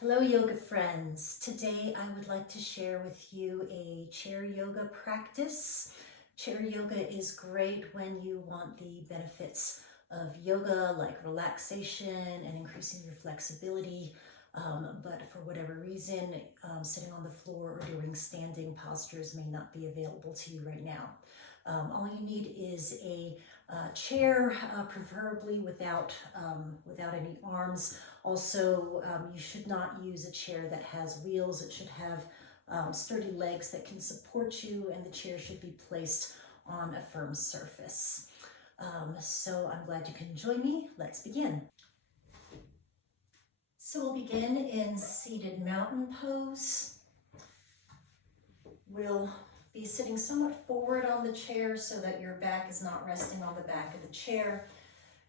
Hello yoga friends. Today I would like to share with you a chair yoga practice. Chair yoga is great when you want the benefits of yoga like relaxation and increasing your flexibility, but for whatever reason sitting on the floor or doing standing postures may not be available to you right now. All you need is a chair, preferably without any arms. Also, you should not use a chair that has wheels. It should have sturdy legs that can support you, and the chair should be placed on a firm surface. So I'm glad you can join me. Let's begin. So we'll begin in seated mountain pose. We'll be sitting somewhat forward on the chair so that your back is not resting on the back of the chair.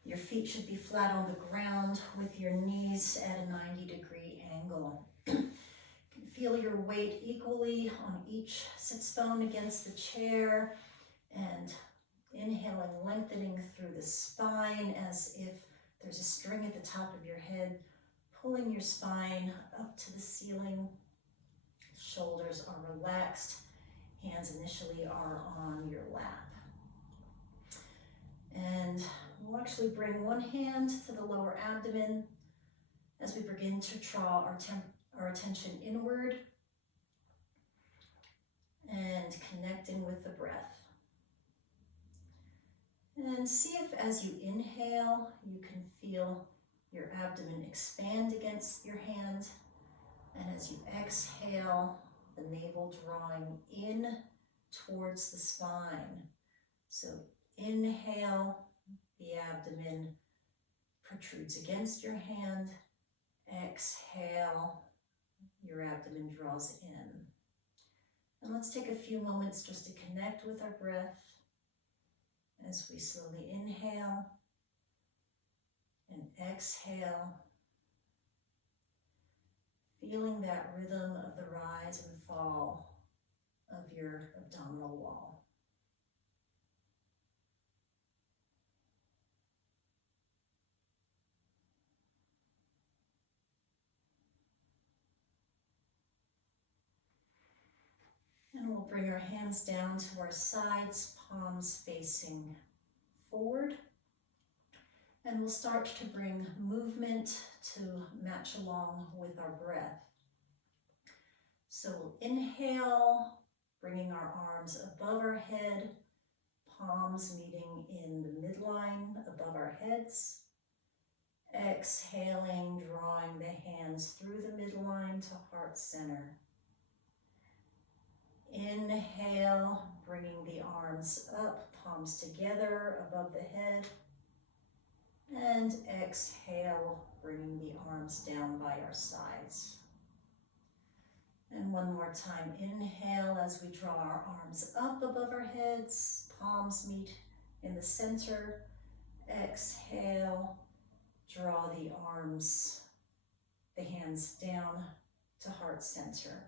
Your feet should be flat on the ground with your knees at a 90-degree angle. You can feel your weight equally on each sits bone against the chair, and inhaling, lengthening through the spine as if there's a string at the top of your head, pulling your spine up to the ceiling. Shoulders are relaxed. Hands initially are on your lap. And we'll actually bring one hand to the lower abdomen as we begin to draw our attention inward and connecting with the breath. And see if as you inhale, you can feel your abdomen expand against your hand. And as you exhale, the navel drawing in towards the spine. So inhale, the abdomen protrudes against your hand. Exhale, your abdomen draws in. And let's take a few moments just to connect with our breath as we slowly inhale and exhale, feeling that rhythm of the rise and fall of your abdominal wall. And we'll bring our hands down to our sides, palms facing forward. And we'll start to bring movement to match along with our breath. So we'll inhale, bringing our arms above our head, palms meeting in the midline above our heads. Exhaling, drawing the hands through the midline to heart center. Inhale, bringing the arms up, palms together above the head. And exhale, bringing the arms down by our sides. And one more time, inhale as we draw our arms up above our heads, palms meet in the center. Exhale, draw the arms, the hands down to heart center.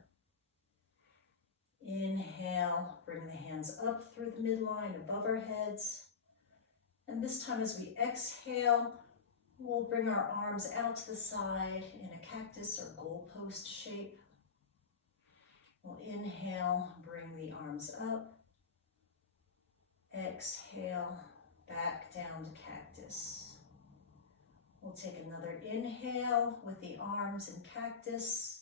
Inhale, bring the hands up through the midline above our heads. And this time as we exhale, we'll bring our arms out to the side in a cactus or goalpost shape. We'll inhale, bring the arms up. Exhale, back down to cactus. We'll take another inhale with the arms in cactus.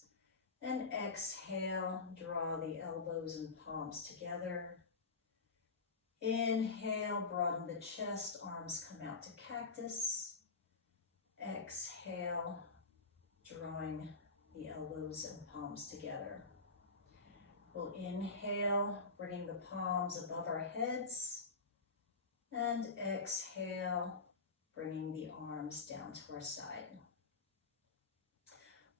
And exhale, draw the elbows and palms together. Inhale, broaden the chest, arms come out to cactus. Exhale, drawing the elbows and palms together. We'll inhale, bringing the palms above our heads. And exhale, bringing the arms down to our side.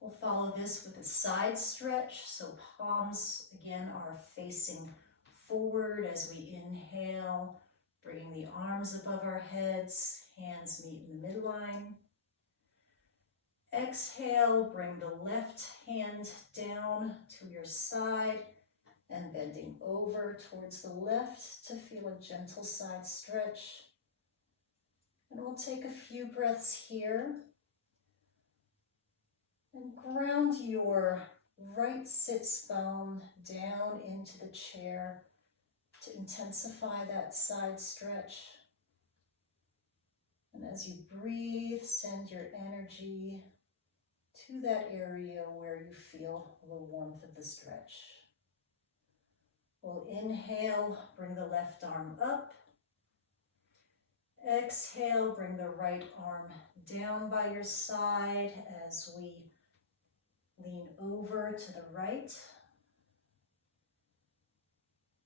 We'll follow this with a side stretch, so palms again are facing forward as we inhale, bringing the arms above our heads, hands meet in the midline. Exhale, bring the left hand down to your side and bending over towards the left to feel a gentle side stretch. And we'll take a few breaths here. And ground your right sits bone down into the chair to intensify that side stretch. And as you breathe, send your energy to that area where you feel the warmth of the stretch. We'll inhale, bring the left arm up. Exhale, bring the right arm down by your side as we lean over to the right.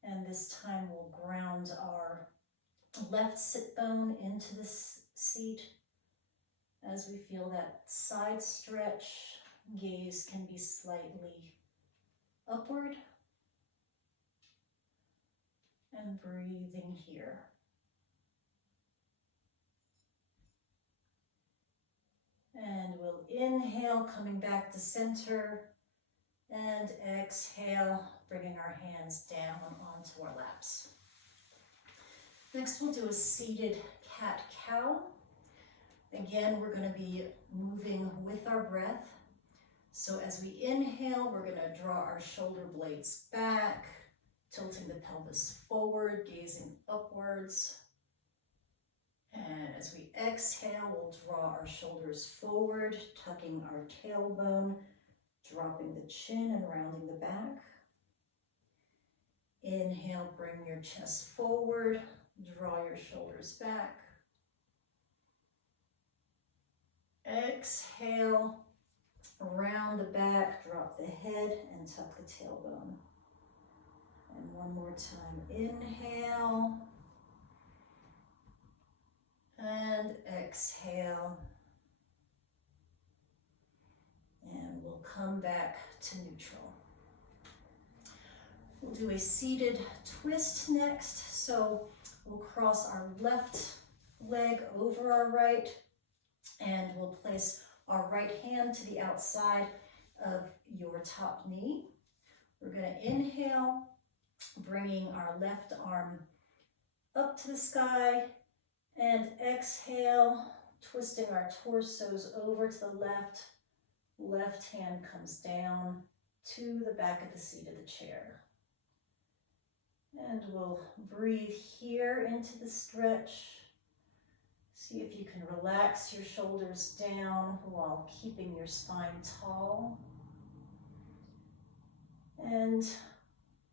And this time we'll ground our left sit bone into the seat as we feel that side stretch. Gaze can be slightly upward. And breathing here. And we'll inhale, coming back to center, and exhale, bringing our hands down onto our laps. Next, we'll do a seated cat-cow. Again, we're going to be moving with our breath. So as we inhale, we're going to draw our shoulder blades back, tilting the pelvis forward, gazing upwards. And as we exhale, we'll draw our shoulders forward, tucking our tailbone, dropping the chin and rounding the back. Inhale, bring your chest forward, draw your shoulders back. Exhale, round the back, drop the head, and tuck the tailbone. And one more time, inhale. And exhale. And we'll come back to neutral. We'll do a seated twist next. So we'll cross our left leg over our right, and we'll place our right hand to the outside of your top knee. We're going to inhale, bringing our left arm up to the sky, and exhale, twisting our torsos over to the left. Left hand comes down to the back of the seat of the chair. And we'll breathe here into the stretch. See if you can relax your shoulders down while keeping your spine tall. And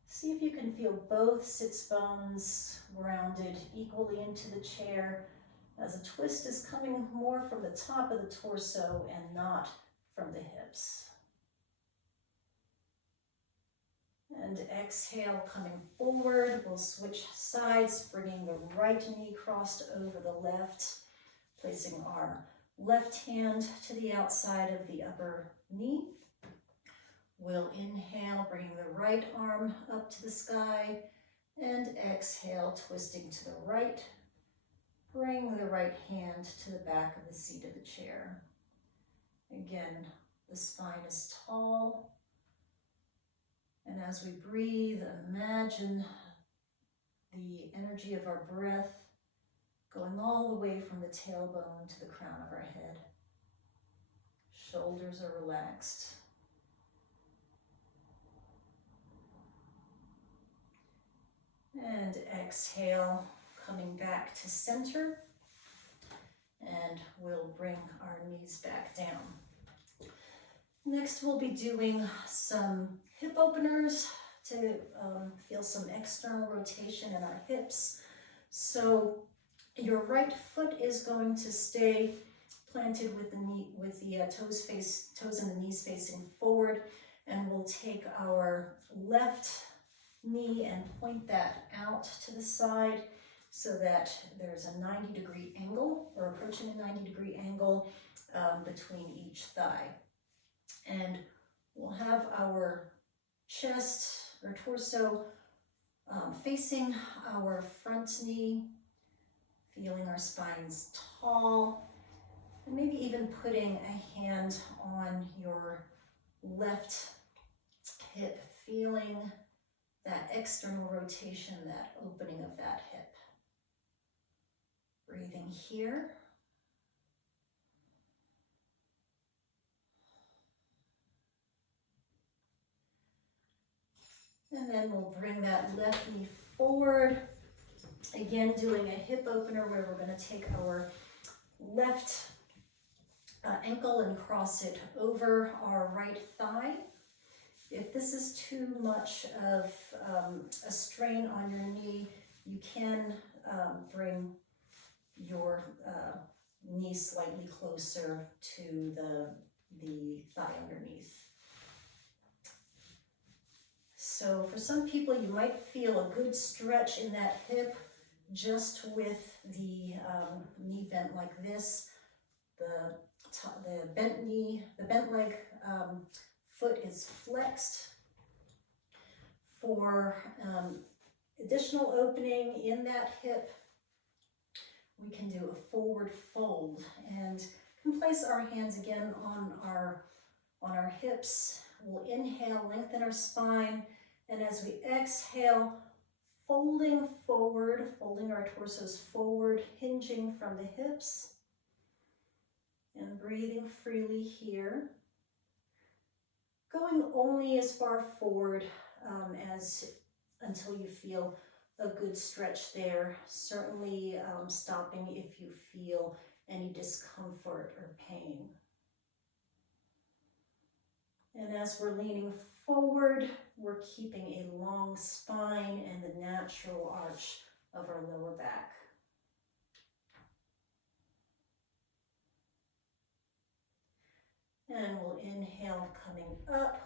see if you can feel both sits bones grounded equally into the chair as a twist is coming more from the top of the torso and not from the hips. And exhale, coming forward, we'll switch sides, bringing the right knee crossed over the left, placing our left hand to the outside of the upper knee. We'll inhale, bringing the right arm up to the sky, and exhale, twisting to the right. Bring the right hand to the back of the seat of the chair. Again, the spine is tall. And as we breathe, imagine the energy of our breath going all the way from the tailbone to the crown of our head. Shoulders are relaxed. And exhale, coming back to center. And we'll bring our knees back down. Next, we'll be doing some hip openers to feel some external rotation in our hips. So your right foot is going to stay planted with the knee, with the toes and the knees facing forward, and we'll take our left knee and point that out to the side so that there's a 90-degree angle, or approaching a 90-degree angle between each thigh. And we'll have our chest or torso facing our front knee, feeling our spines tall, and maybe even putting a hand on your left hip, feeling that external rotation, that opening of that hip. Breathing here. And then we'll bring that left knee forward. Again, doing a hip opener where we're going to take our left ankle and cross it over our right thigh. If this is too much of a strain on your knee, you can bring your knee slightly closer to the thigh underneath. So for some people, you might feel a good stretch in that hip just with the knee bent like this. The bent knee, the bent leg foot is flexed. For additional opening in that hip, we can do a forward fold and can place our hands again on our hips. We'll inhale, lengthen our spine, and as we exhale, folding forward, folding our torsos forward, hinging from the hips, and breathing freely here. Going only as far forward until you feel a good stretch there. Certainly stopping if you feel any discomfort or pain. And as we're leaning forward, we're keeping a long spine and the natural arch of our lower back. And we'll inhale, coming up.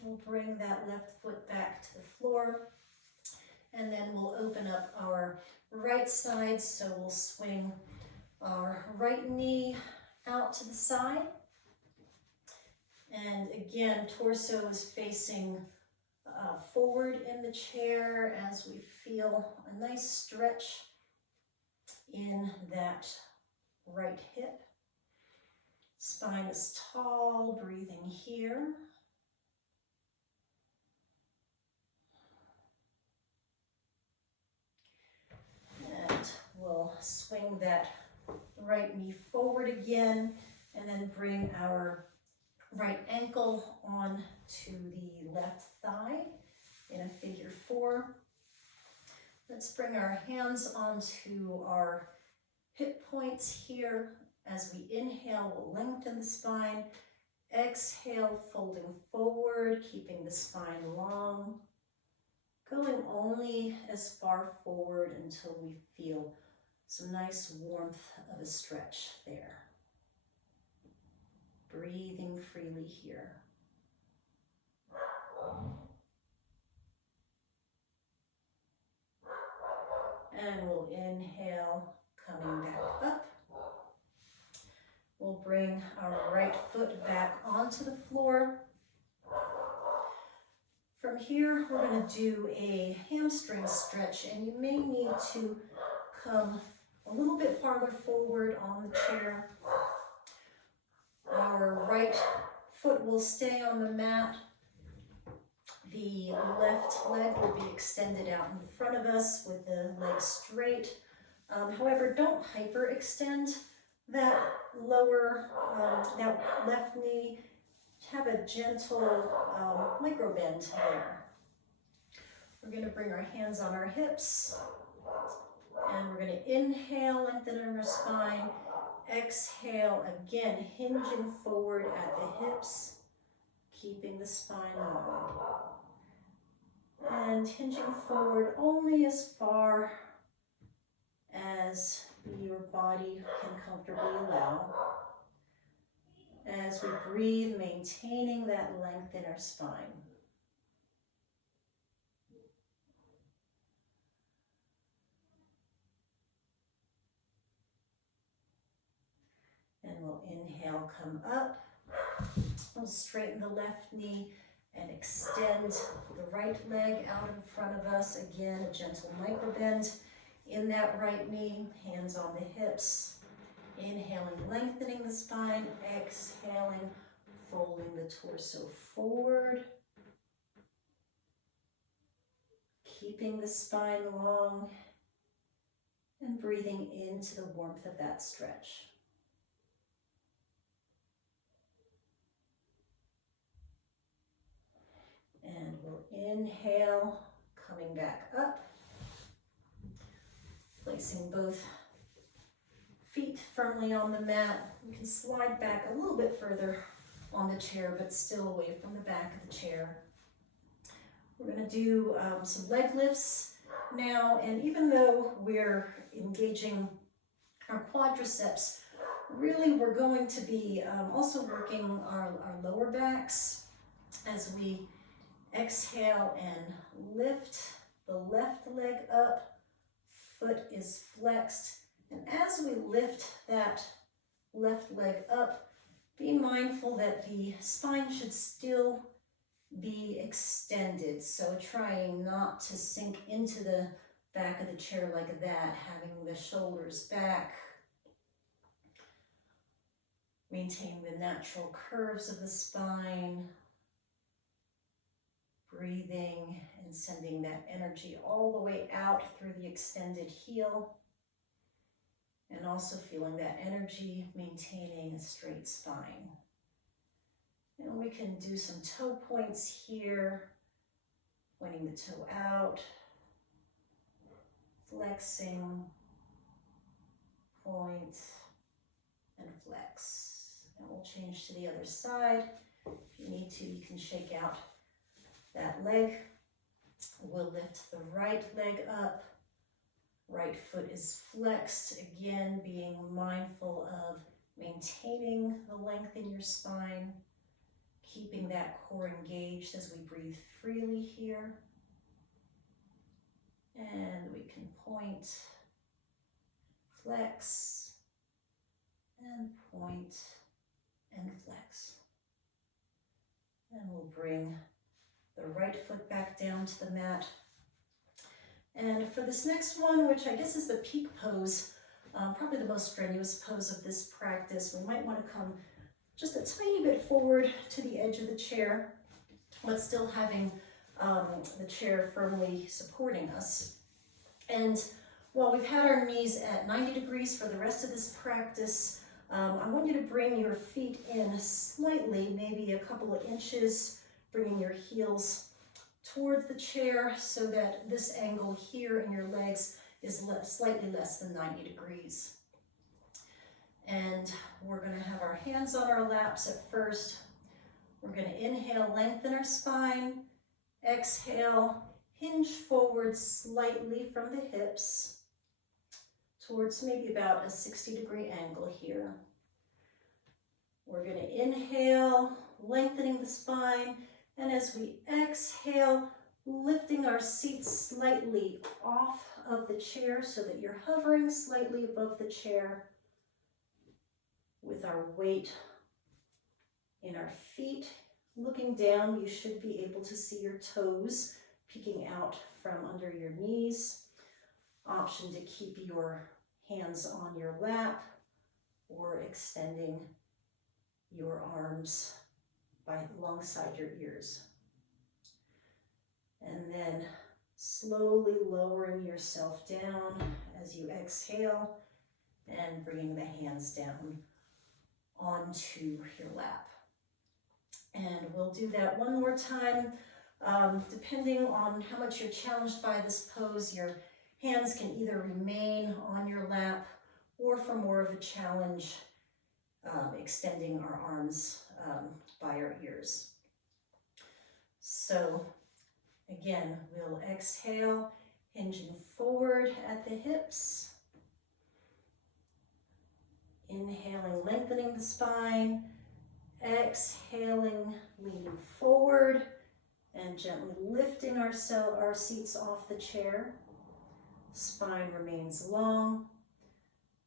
We'll bring that left foot back to the floor. And then we'll open up our right side. So we'll swing our right knee out to the side. And again, torso is facing forward in the chair as we feel a nice stretch in that right hip. Spine is tall, breathing here. And we'll swing that right knee forward again, and then bring our right ankle on to the left thigh in a figure four. Let's bring our hands onto our hip points here. As we inhale, we'll lengthen the spine. Exhale, folding forward, keeping the spine long. Going only as far forward until we feel some nice warmth of a stretch there. Breathing freely here. And we'll inhale, coming back up. We'll bring our right foot back onto the floor. From here, we're going to do a hamstring stretch, and you may need to come a little bit farther forward on the chair. Our right foot will stay on the mat. The left leg will be extended out in front of us with the leg straight. However, don't hyperextend that that left knee. Have a gentle micro bend there. We're going to bring our hands on our hips, and we're going to inhale, lengthening our spine. Exhale, again, hinging forward at the hips, keeping the spine long. And hinging forward only as far as your body can comfortably allow. As we breathe, maintaining that length in our spine. And we'll inhale, come up. We'll straighten the left knee and extend the right leg out in front of us. Again, a gentle micro bend in that right knee, hands on the hips. Inhaling, lengthening the spine. Exhaling, folding the torso forward. Keeping the spine long and breathing into the warmth of that stretch. And we'll Inhale, coming back up. Placing both feet firmly on the mat. You can slide back a little bit further on the chair, but still away from the back of the chair. We're going to do some leg lifts now, and even though we're engaging our quadriceps, really we're going to be also working our lower backs as we exhale and lift the left leg up. Foot is flexed, and as we lift that left leg up, be mindful that the spine should still be extended, so trying not to sink into the back of the chair like that, having the shoulders back. Maintain the natural curves of the spine. Breathing and sending that energy all the way out through the extended heel. And also feeling that energy, maintaining a straight spine. And we can do some toe points here, pointing the toe out, flexing, point, and flex. And we'll change to the other side. If you need to, you can shake out that leg. We'll lift the right leg up. Right foot is flexed. Again, being mindful of maintaining the length in your spine, keeping that core engaged as we breathe freely here. And we can point, flex, and point, and flex. And we'll bring the right foot back down to the mat. And for this next one, which I guess is the peak pose, probably the most strenuous pose of this practice, we might want to come just a tiny bit forward to the edge of the chair, but still having the chair firmly supporting us. And while we've had our knees at 90 degrees for the rest of this practice, I want you to bring your feet in slightly, maybe a couple of inches, bringing your heels towards the chair so that this angle here in your legs is slightly less than 90 degrees. And we're going to have our hands on our laps at first. We're going to inhale, lengthen our spine. Exhale, hinge forward slightly from the hips towards maybe about a 60-degree angle here. We're going to inhale, lengthening the spine. And as we exhale, lifting our seat slightly off of the chair so that you're hovering slightly above the chair with our weight in our feet. Looking down, you should be able to see your toes peeking out from under your knees. Option to keep your hands on your lap or extending your arms alongside your ears. And then slowly lowering yourself down as you exhale and bringing the hands down onto your lap. And we'll do that one more time. Depending on how much you're challenged by this pose, your hands can either remain on your lap or for more of a challenge, extending our arms by our ears. So again, we'll exhale, hinging forward at the hips. Inhaling, lengthening the spine. Exhaling, leaning forward and gently lifting our seats off the chair. Spine remains long.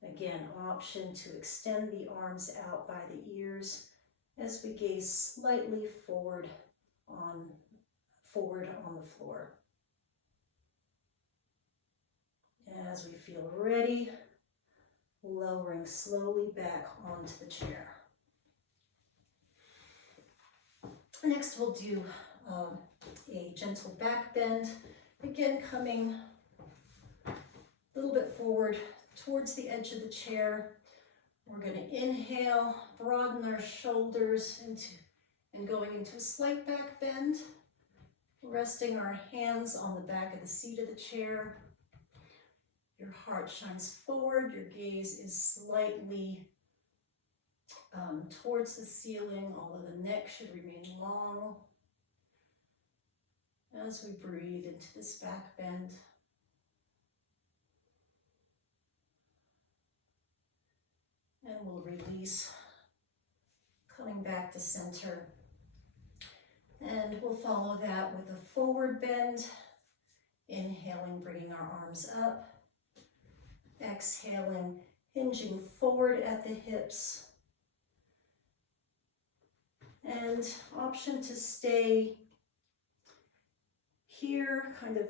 Again, option to extend the arms out by the ears as we gaze slightly forward on the floor. As we feel ready, lowering slowly back onto the chair. Next, we'll do a gentle back bend. Again, coming a little bit forward towards the edge of the chair. We're going to inhale, broaden our shoulders and going into a slight back bend. Resting our hands on the back of the seat of the chair. Your heart shines forward, your gaze is slightly towards the ceiling, although the neck should remain long. As we breathe into this back bend. And we'll release, coming back to center. And we'll follow that with a forward bend. Inhaling, bringing our arms up. Exhaling, hinging forward at the hips. And option to stay here, kind of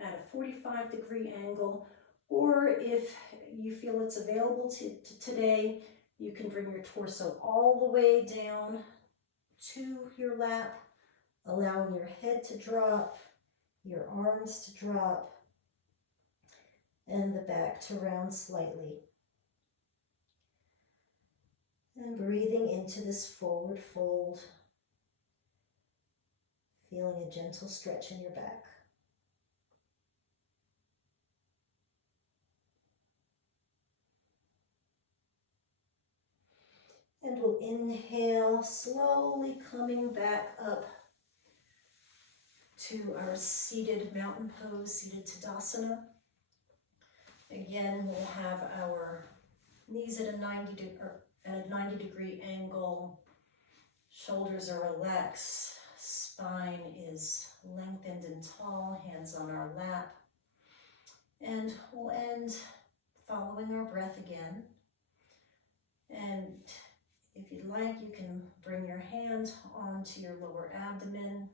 at a 45-degree angle, or if you feel it's available to today, you can bring your torso all the way down to your lap, allowing your head to drop, your arms to drop, and the back to round slightly. And breathing into this forward fold, feeling a gentle stretch in your back. And we'll inhale, slowly coming back up to our seated mountain pose, seated Tadasana. Again, we'll have our knees at a 90-degree angle. Shoulders are relaxed. Spine is lengthened and tall, hands on our lap. And we'll end following our breath again. And if you'd like, you can bring your hand onto your lower abdomen.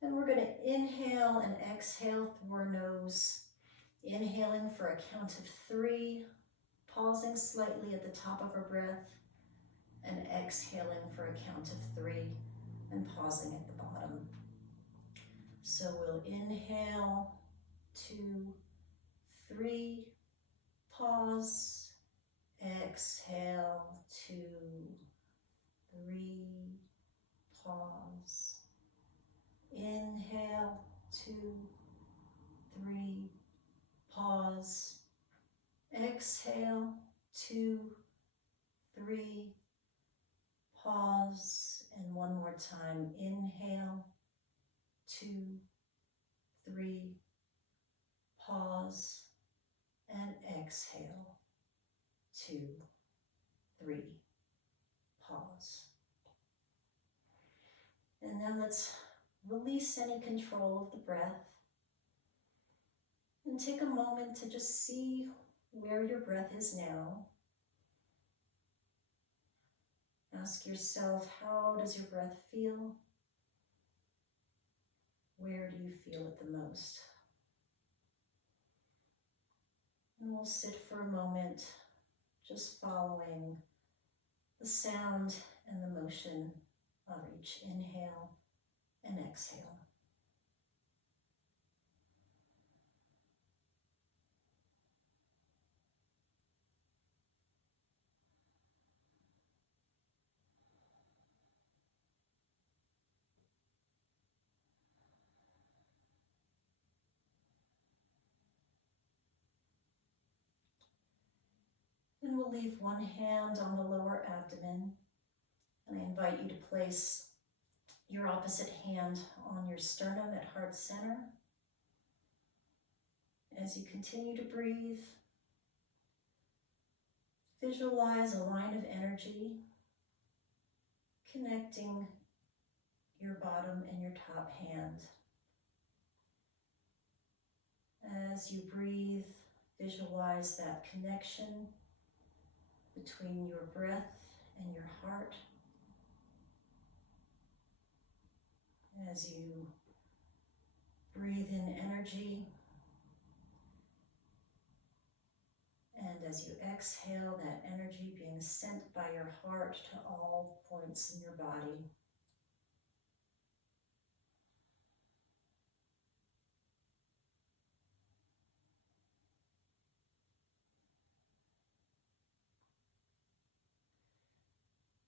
And we're going to inhale and exhale through our nose. Inhaling for a count of 3, pausing slightly at the top of our breath, and exhaling for a count of 3 and pausing at the bottom. So we'll inhale, 2, 3, pause, exhale, 2, 3, pause, inhale, 2, 3, pause, exhale, 2, 3, pause, and one more time, inhale, 2, 3, pause, and exhale, 2, 3, pause. And now let's release any control of the breath and take a moment to just see where your breath is now. Ask yourself, how does your breath feel? Where do you feel it the most? And we'll sit for a moment, just following the sound and the motion of each inhale and exhale. And we'll leave one hand on the lower abdomen, and I invite you to place your opposite hand on your sternum at heart center. As you continue to breathe, visualize a line of energy connecting your bottom and your top hand. As you breathe, visualize that connection between your breath and your heart. As you breathe in energy, and as you exhale, that energy being sent by your heart to all points in your body.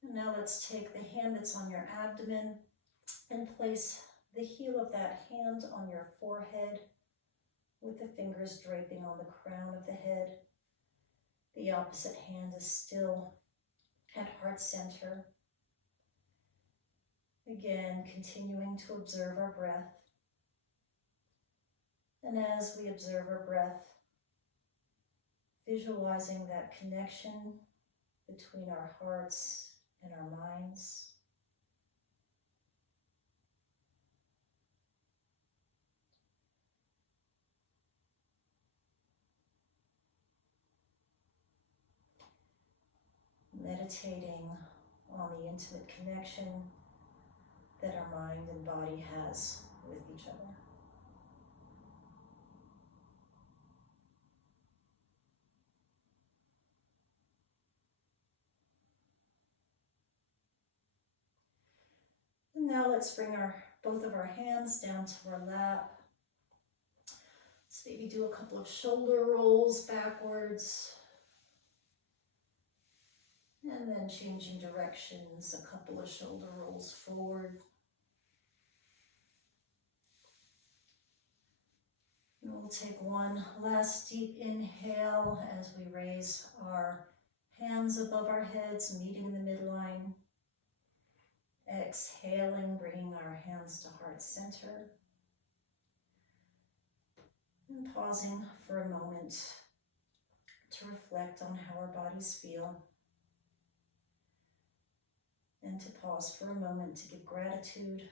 And now let's take the hand that's on your abdomen And place the heel of that hand on your forehead with the fingers draping on the crown of the head. The opposite hand is still at heart center. Again, continuing to observe our breath. And as we observe our breath, visualizing that connection between our hearts and our minds. Meditating on the intimate connection that our mind and body has with each other. And now let's bring both of our hands down to our lap. Let's maybe do a couple of shoulder rolls backwards. And then changing directions, a couple of shoulder rolls forward. And we'll take one last deep inhale as we raise our hands above our heads, meeting in the midline. Exhaling, bringing our hands to heart center. And pausing for a moment to reflect on how our bodies feel. And to pause for a moment to give gratitude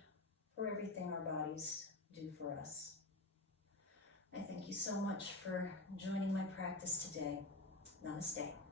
for everything our bodies do for us. I thank you so much for joining my practice today. Namaste.